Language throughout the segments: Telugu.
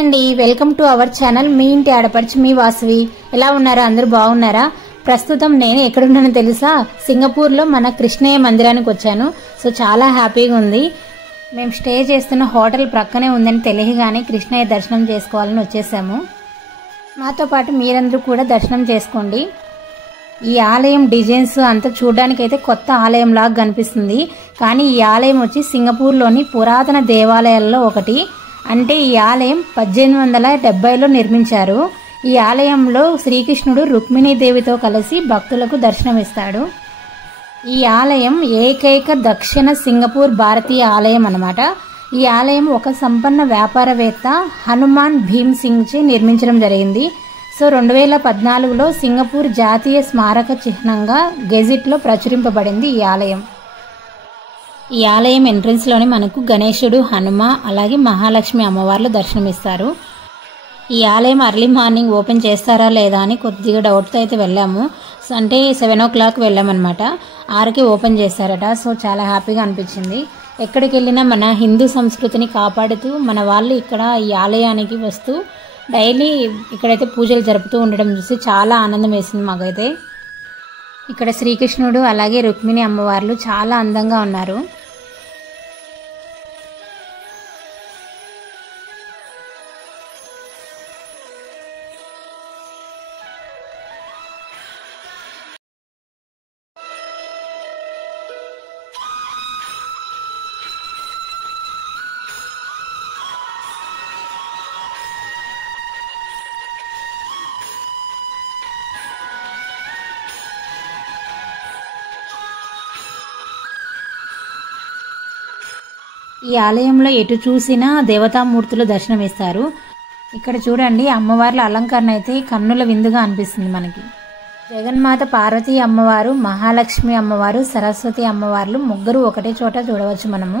అండి, వెల్కమ్ టు అవర్ ఛానల్. మీ ఇంటి ఆడపడుచు మీ వాసవి. ఎలా ఉన్నారా? అందరూ బాగున్నారా? ప్రస్తుతం నేను ఎక్కడున్నానో తెలుసా? సింగపూర్లో మన కృష్ణయ్య మందిరానికి వచ్చాను. సో చాలా హ్యాపీగా ఉంది. మేము స్టే చేస్తున్న హోటల్ ప్రక్కనే ఉందని తెలియగానే కృష్ణయ్య దర్శనం చేసుకోవాలని వచ్చేసాము. మాతో పాటు మీరందరూ కూడా దర్శనం చేసుకోండి. ఈ ఆలయం డిజైన్స్ అంతా చూడడానికి అయితే కొత్త ఆలయం లాగా కనిపిస్తుంది. కానీ ఈ ఆలయం వచ్చి సింగపూర్లోని పురాతన దేవాలయాల్లో ఒకటి. అంటే ఈ ఆలయం 1870లో నిర్మించారు. ఈ ఆలయంలో శ్రీకృష్ణుడు రుక్మిణీదేవితో కలిసి భక్తులకు దర్శనమిస్తాడు. ఈ ఆలయం ఏకైక దక్షిణ సింగపూర్ భారతీయ ఆలయం అన్నమాట. ఈ ఆలయం ఒక సంపన్న వ్యాపారవేత్త హనుమాన్ భీమ్ సింగ్ చే నిర్మించడం జరిగింది. సో 2014లో సింగపూర్ జాతీయ స్మారక చిహ్నంగా గెజిట్లో ప్రచురింపబడింది ఈ ఆలయం. ఈ ఆలయం ఎంట్రన్స్ లోనే మనకు గణేశుడు, హనుమ, అలాగే మహాలక్ష్మి అమ్మవార్లు దర్శనమిస్తారు. ఈ ఆలయం అర్లీ మార్నింగ్ ఓపెన్ చేస్తారా లేదా అని కొద్దిగా డౌట్తో అయితే వెళ్ళాము. అంటే 7 o'clock వెళ్ళామన్నమాట. 6కి ఓపెన్ చేస్తారట. సో చాలా హ్యాపీగా అనిపించింది. ఎక్కడికి వెళ్ళినా మన హిందూ సంస్కృతిని కాపాడుతూ మన వాళ్ళు ఇక్కడ ఈ ఆలయానికి వస్తూ డైలీ ఇక్కడైతే పూజలు జరుపుతూ ఉండడం చూసి చాలా ఆనందం వేసింది మాకైతే. ఇక్కడ శ్రీకృష్ణుడు అలాగే రుక్మిణి అమ్మవార్లు చాలా అందంగా ఉన్నారు. ఈ ఆలయంలో ఎటు చూసినా దేవతామూర్తులు దర్శనమిస్తారు. ఇక్కడ చూడండి, అమ్మవార్ల అలంకరణ అయితే కన్నుల విందుగా అనిపిస్తుంది మనకి. జగన్మాత పార్వతీ అమ్మవారు, మహాలక్ష్మి అమ్మవారు, సరస్వతి అమ్మవార్లు ముగ్గురు ఒకటే చోట చూడవచ్చు మనము.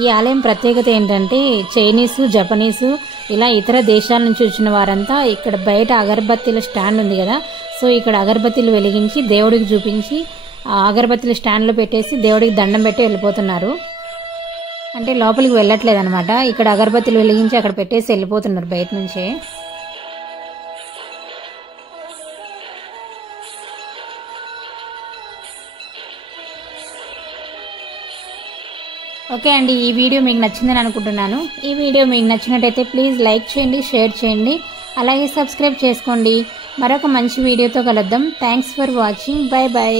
ఈ ఆలయం ప్రత్యేకత ఏంటంటే చైనీసు, జపనీసు ఇలా ఇతర దేశాల నుంచి వచ్చిన వారంతా ఇక్కడ బయట అగరబత్తీల స్టాండ్ ఉంది కదా, సో ఇక్కడ అగరబత్తీలు వెలిగించి దేవుడికి చూపించి ఆ అగరబత్తీల స్టాండ్లో పెట్టేసి దేవుడికి దండం పెట్టి వెళ్ళిపోతున్నారు. అంటే లోపలికి వెళ్ళట్లేదు అనమాట, ఇక్కడ అగరబత్తీలు వెలిగించి అక్కడ పెట్టేసి వెళ్ళిపోతున్నారు బయట నుంచే. ఓకే అండి, ఈ వీడియో మీకు నచ్చిందని అనుకుంటున్నాను. ఈ వీడియో మీకు నచ్చినట్టయితే ప్లీజ్ లైక్ చేయండి, షేర్ చేయండి, అలాగే సబ్స్క్రైబ్ చేసుకోండి. మరొక మంచి వీడియోతో కలుద్దాం. Thanks for watching. By by.